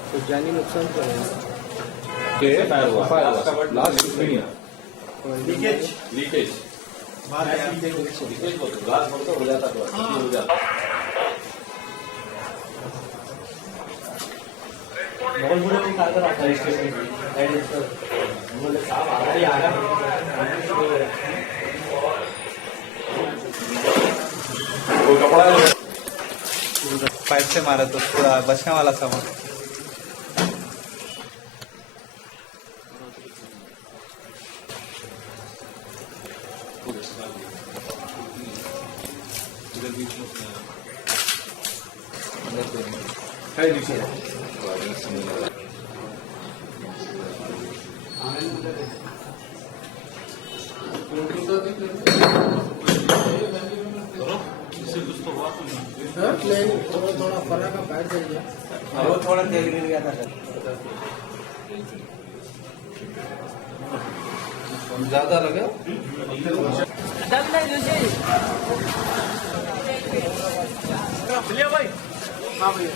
तो जानी नुकसान तो है फायर हुआ लास्ट 15 ईयर लीकेज ग्लास बोलते हो जाता हो जाता बहुत बुरे में कारगर आता है स्टेशन बोले साहब आ रहा वो कपड़ा पाइप से मारा तो पूरा बचने वाला सामान है नीचे थोड़ा फरा का पैर चल गया वो थोड़ा तेल गिर गया था ज्यादा लगे भाई हाँ भैया